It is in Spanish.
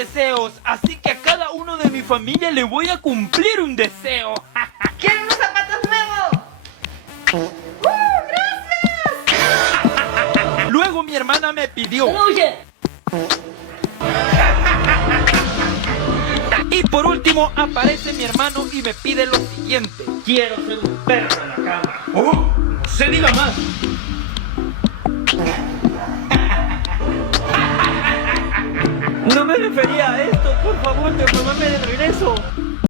deseos, así que a cada uno de mi familia le voy a cumplir un deseo. ¡Quiero unos zapatos nuevos! ¡Gracias! Luego mi hermana me pidió. ¡Oye! Y por último aparece mi hermano y me pide lo siguiente. Quiero ser un perro en la cama. ¡Oh! ¡No se diga más! No me refería a esto, por favor, devuélvame de regreso.